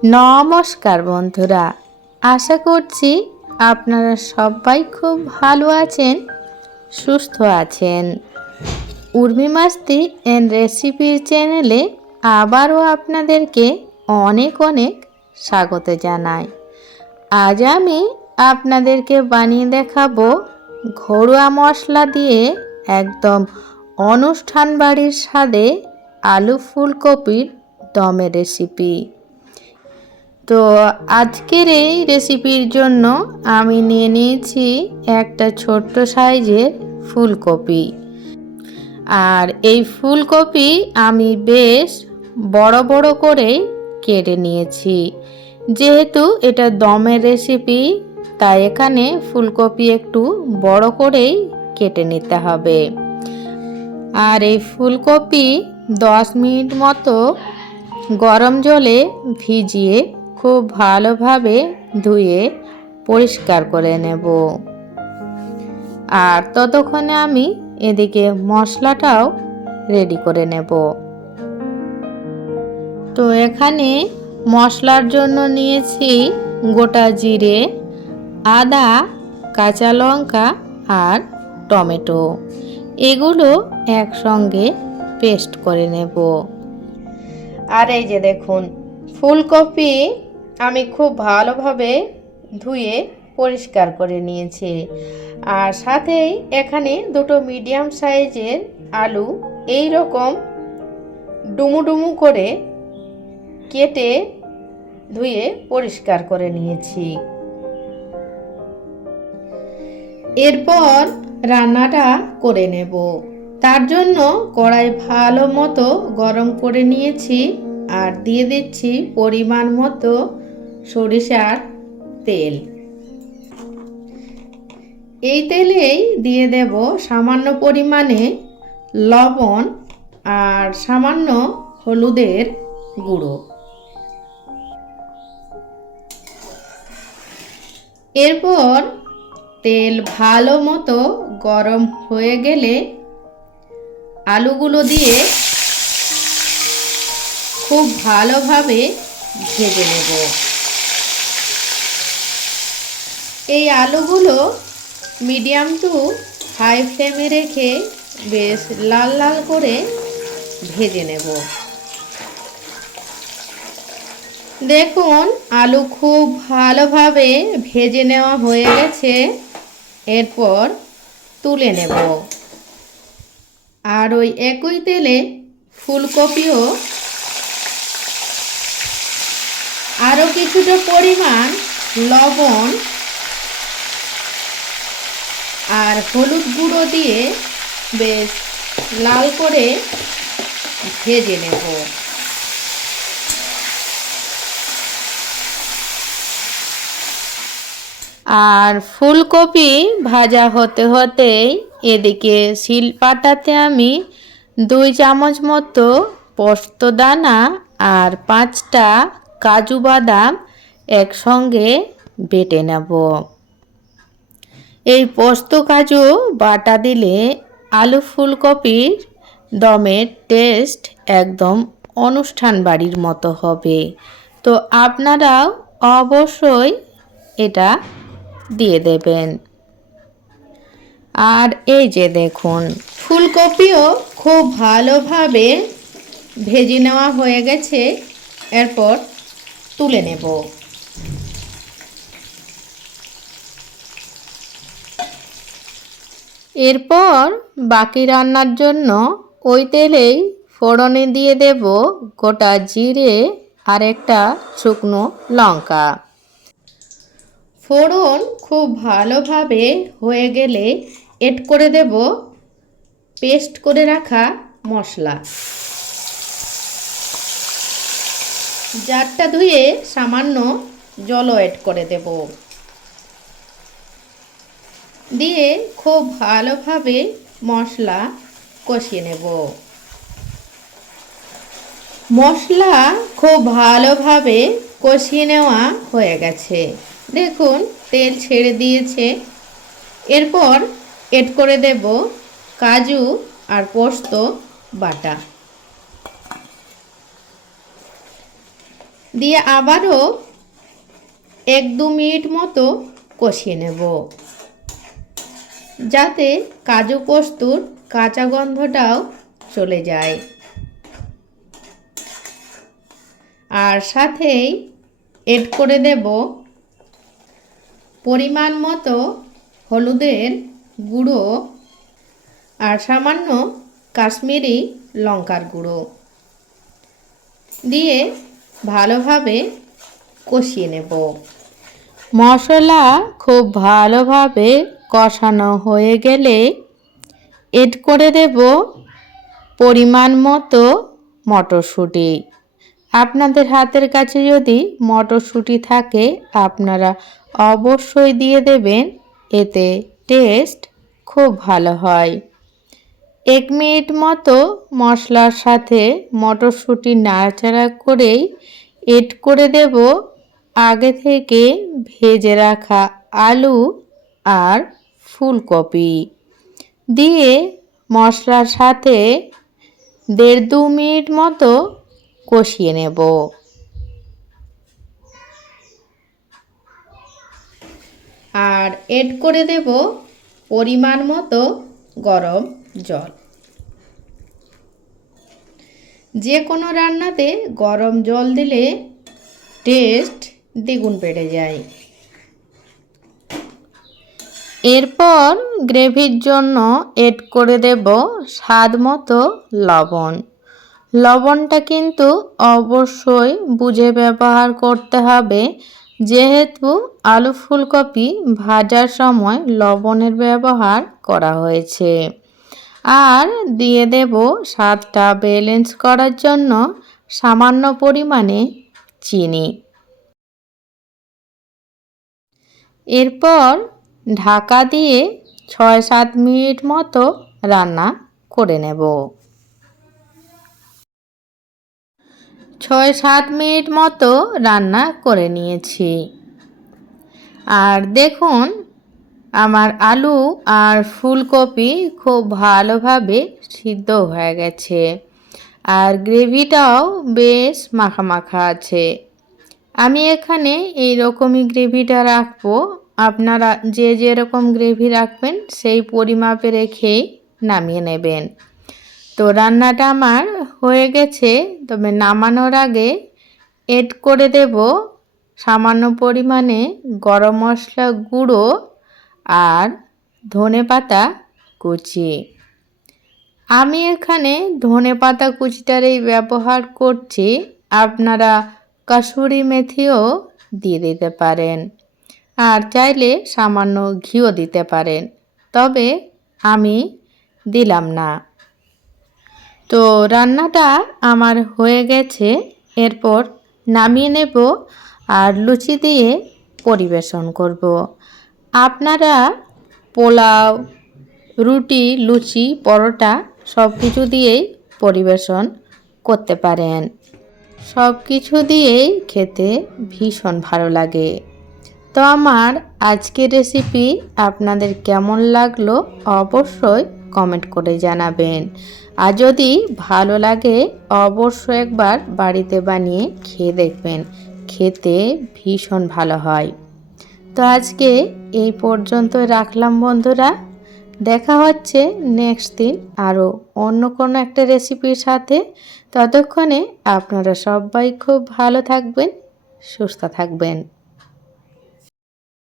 নমস্কার বন্ধুরা, আশা করছি আপনারা সবাই খুব ভালো আছেন, সুস্থ আছেন। উর্মি মাস্তি এন্ড রেসিপির চ্যানেলে আবারও আপনাদেরকে অনেক অনেক স্বাগত জানাই। আজ আমি আপনাদেরকে বানিয়ে দেখাবো ঘরোয়া মশলা দিয়ে একদম অনুষ্ঠান বাড়ির স্বাদে আলু ফুলকপির দমের রেসিপি। তো আজকের এই রেসিপির জন্য আমি নিয়ে নিয়েছি একটা ছোট্ট সাইজের ফুলকপি। আর এই ফুলকপি আমি বেশ বড় বড় করে কেটে নিয়েছি। যেহেতু এটা দমের রেসিপি, তাই এখানে ফুলকপি একটু বড় করেই কেটে নিতে হবে। আর এই ফুলকপি দশ মিনিট মতো গরম জলে ভিজিয়ে খুব ভালোভাবে ধুয়ে পরিষ্কার করে নেব। আর ততক্ষণে আমি এদিকে মশলাটাও রেডি করে নেব। তো এখানে মশলার জন্য নিয়েছি গোটা জিরে, আদা, কাঁচা লঙ্কা আর টমেটো। এগুলো একসঙ্গে পেস্ট করে নেব। আর এই যে দেখুন, ফুলকপি আমি খুব ভালোভাবে ধুয়ে পরিষ্কার করে নিয়েছি। আর সাথেই এখানে দুটো মিডিয়াম সাইজের আলু এই রকম ডুমু ডুমু করে কেটে ধুয়ে পরিষ্কার করে নিয়েছি। এরপর রান্নাটা করে নেব। তার জন্য কড়াই ভালো মতো গরম করে নিয়েছি আর দিয়ে দিচ্ছি পরিমাণ মতো সরিষার তেল। এই তেলেই দিয়ে দেব সামান্য পরিমাণে লবণ আর সামান্য হলুদের গুঁড়ো। এরপর তেল ভালো মতো গরম হয়ে গেলে আলুগুলো দিয়ে খুব ভালোভাবে ভেজে নেব। এই আলুগুলো মিডিয়াম টু হাই ফ্লেমে রেখে বেশ লাল লাল করে ভেজে নেব। দেখুন, আলু খুব ভালোভাবে ভেজে নেওয়া হয়ে গেছে। এরপর তুলে নেব। আর ওই একই তেলে ফুলকপিও আরও কিছুটা পরিমাণ লবণ আর হলুদ গুঁড়ো দিয়ে বেশ লাল করে ভেজে নেব। আর ফুলকপি ভাজা হতে হতেই এদিকে শিলপাটাতে আমি দুই চামচ মতো পোস্তদানা আর পাঁচটা কাজু বাদাম একসঙ্গে বেটে নেব। এই পোস্ত কাজু বাটা দিলে আলু ফুলকপির দমের টেস্ট একদম অনুষ্ঠান বাড়ির মতো হবে। তো আপনারাও অবশ্যই এটা দিয়ে দেবেন। আর এই যে দেখুন, ফুলকপিও খুব ভালোভাবে ভেজে নেওয়া হয়ে গেছে। এরপর তুলে নেব। এরপর বাকি রান্নার জন্য ওই তেলেই ফোড়নে দিয়ে দেব গোটা জিরে আর একটা শুকনো লঙ্কা। ফোড়ন খুব ভালোভাবে হয়ে গেলে এড করে দেব পেস্ট করে রাখা মশলা। জারটা ধুয়ে সামান্য জলও এড করে দেব। দিয়ে খুব ভালোভাবে মশলা কষিয়ে নেব। মশলা খুব ভালোভাবে কষিয়ে নেওয়া হয়ে গেছে। দেখুন, তেল ছেড়ে দিয়েছে। এরপর এড করে দেব কাজু আর পোস্ত বাটা। দিয়ে আবারও এক দু মিনিট মতো কষিয়ে নেব। যাতে কাজু পোস্তুর কাঁচা গন্ধটাও চলে যায়। আর সাথেই এড করে দেব পরিমাণ মতো হলুদের গুঁড়ো আর সামান্য কাশ্মীরি লঙ্কার গুঁড়ো দিয়ে ভালোভাবে কষিয়ে নেব। মশলা খুব ভালোভাবে কষানো হয়ে গেলে এড করে দেব পরিমাণ মতো মটরশুঁটি। আপনাদের হাতের কাছে যদি মটরশুঁটি থাকে, আপনারা অবশ্যই দিয়ে দেবেন। এতে টেস্ট খুব ভালো হয়। এক মিনিট মতো মশলার সাথে মটরশুঁটি নাড়াচাড়া করেই এড করে দেব। আগে থেকে ভেজে রাখা আলু আর ফুলকপি দিয়ে মশলার সাথে দেড় দু মিনিট মতো কষিয়ে নেব। আর এড করে দেব পরিমাণ মতো গরম জল। যে কোনো রান্নাতে গরম জল দিলে টেস্ট দ্বিগুণ বেড়ে যায়। এরপর গ্রেভির জন্য এড করে দেব স্বাদ মতো লবণ। লবণটা কিন্তু অবশ্যই বুঝে ব্যবহার করতে হবে। যেহেতু আলু ফুলকপি ভাজার সময় লবণের ব্যবহার করা হয়েছে। আর দিয়ে দেব স্বাদটা ব্যালেন্স করার জন্য সামান্য পরিমাণে চিনি। এরপর ঢাকা দিয়ে ছয় সাত মিনিট মতো রান্না করে নেব। ছয় সাত মিনিট মতো রান্না করে নিয়েছি। আর দেখুন, আমার আলু আর ফুলকপি খুব ভালোভাবে সিদ্ধ হয়ে গেছে। আর গ্রেভিটাও বেশ মাখা মাখা আছে। আমি এখানে এই রকমই গ্রেভিটা রাখব আপনারা যে যেরকম গ্রেভি রাখবেন, সেই পরিমাপে রেখেই নামিয়ে নেবেন। তো রান্নাটা আমার হয়ে গেছে। তবে নামানোর আগে এড করে দেব সামান্য পরিমাণে গরম মশলা গুঁড়ো আর ধনে পাতা কুচি। আমি এখানে ধনে পাতা কুচিটারই ব্যবহার করছি। আপনারা কাসুরি মেথিও দিয়ে দিতে পারেন। আর চাইলে সামান্য ঘিও দিতে পারেন। তবে আমি দিলাম না। তো রান্নাটা আমার হয়ে গেছে। এরপর নামিয়ে নেব আর লুচি দিয়ে পরিবেশন করব। আপনারা পোলাও, রুটি, লুচি, পরোটা সব কিছু দিয়েই পরিবেশন করতে পারেন। সব কিছু দিয়েই খেতে ভীষণ ভালো লাগে। তো আমার আজকের রেসিপি আপনাদের কেমন লাগল অবশ্যই কমেন্ট করে জানাবেন। আর যদি ভালো লাগে, অবশ্যই একবার বাড়িতে বানিয়ে খেয়ে দেখবেন। খেতে ভীষণ ভালো হয়। তো আজকে এই পর্যন্ত রাখলাম বন্ধুরা। দেখা হচ্ছে নেক্সট দিন আরও অন্য কোনো একটা রেসিপির সাথে। ততক্ষণে আপনারা সবাই খুব ভালো থাকবেন, সুস্থ থাকবেন।